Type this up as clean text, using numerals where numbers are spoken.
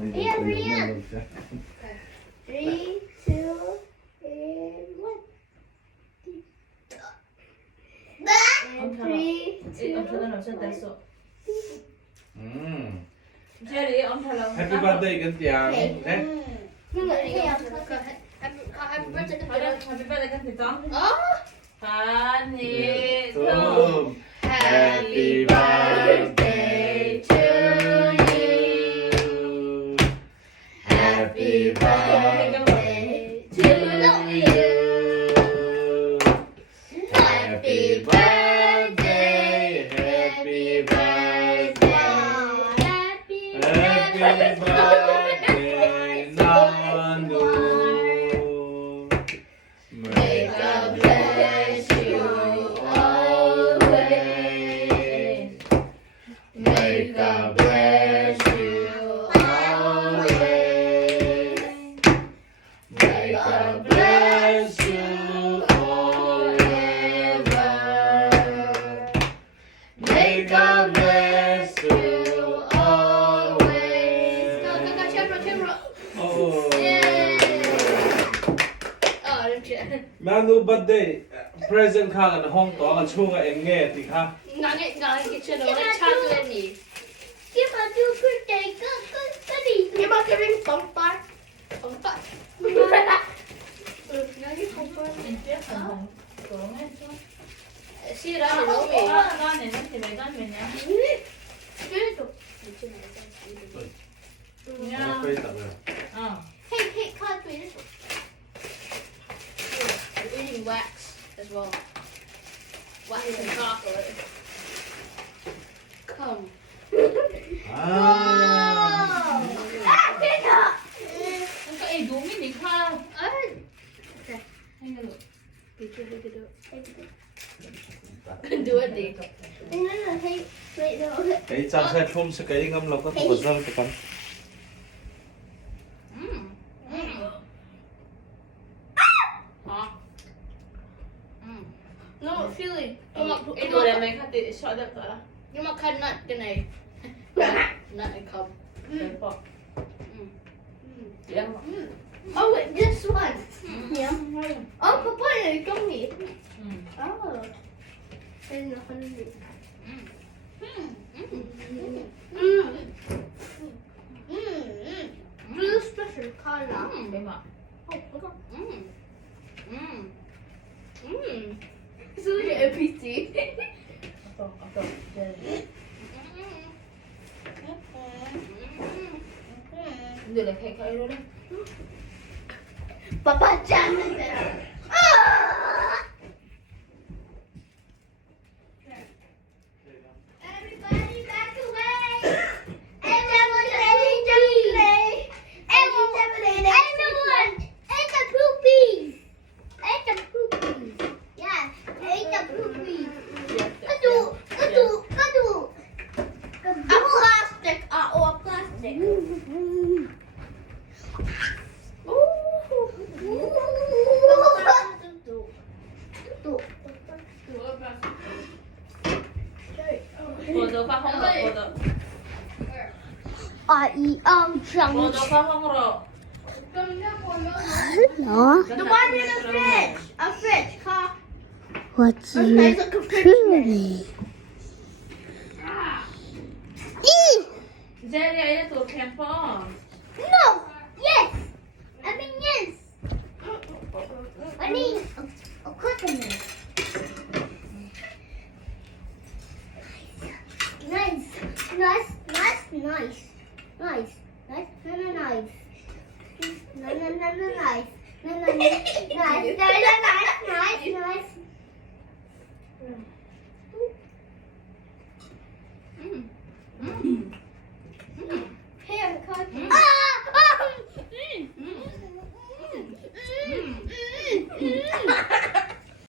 Here. 3, 2, and 1. And 3, 2. Ông thưa nó sẽ tay số. 음. Jerry, ông thưa là. Happy birthdayกันเตียงนะ Nhưng mà thấy không? Happy birthday to you. Happy birthday kan thì con. Oh. Honey, Boom. Happy birthday to you. Happy birthday to you. Happy birthday. Happy birthday. Happy birthday, Nandu. May God bless you always. May God bless you always. May God bless you forever. May God bless you always. Oh. Manu birthday present ข้างกันห้องต่อกันช่วงเอ็งเงี้ยติค่ะ Nggak gitu dong, chocolate nih. Kita tuh birthday ke tadi. Kita kirim kompas. Kompas. Lagi kompas. Sira Con dulu này ya. nó thì mày con mình nhá. Ini tuh. Nha. ไปตัดเลย Hey, cut this. We're eating wax as well. Wax and chocolate. Come. อ่า Pick up. Cái ấy đúng mình đi khao. Okay. Hay là Pick it up. Do it, Dick. No, hey, wait, no. ไอ้จานแค่ชุ่มสกายงั้นเราก็ตัวเจ้าตะกัน No, feeling. Cái đồ này mày khát thì sợ được rồi. Nhưng mà cut nut cái này. Nut and cum. Đấy bỏ. Em bỏ. Oh, wait, this one. Yeah. Oh, Papa này trong nhỉ? Oh. Đây là phân gì? Blue special color. Em bỏ. Oh, look. Sushi APC. Ở Jerry. Đưa lại khai luôn đấy. Papa jam it there. Everybody back away. Everyone, everyone, eat the poopies. Eat the poopies. Yeah, eat the poopies. Kadu. A plastic. Bộ đồ pha không rồi, bộ đồ. Bộ đồ pha không rồi. No, The one in the fridge. A fridge. Car. what's Okay, your look a fridge. pretty? Jerry ấy là tụi kèm phó. No. Yes. I mean yes. I mean a coconut. Nice. Nice. Nice. Nice. Nice. No, no, nice. No, no, no, no, nice. No, no, no, nice. No, no, nice. Nice. Nice.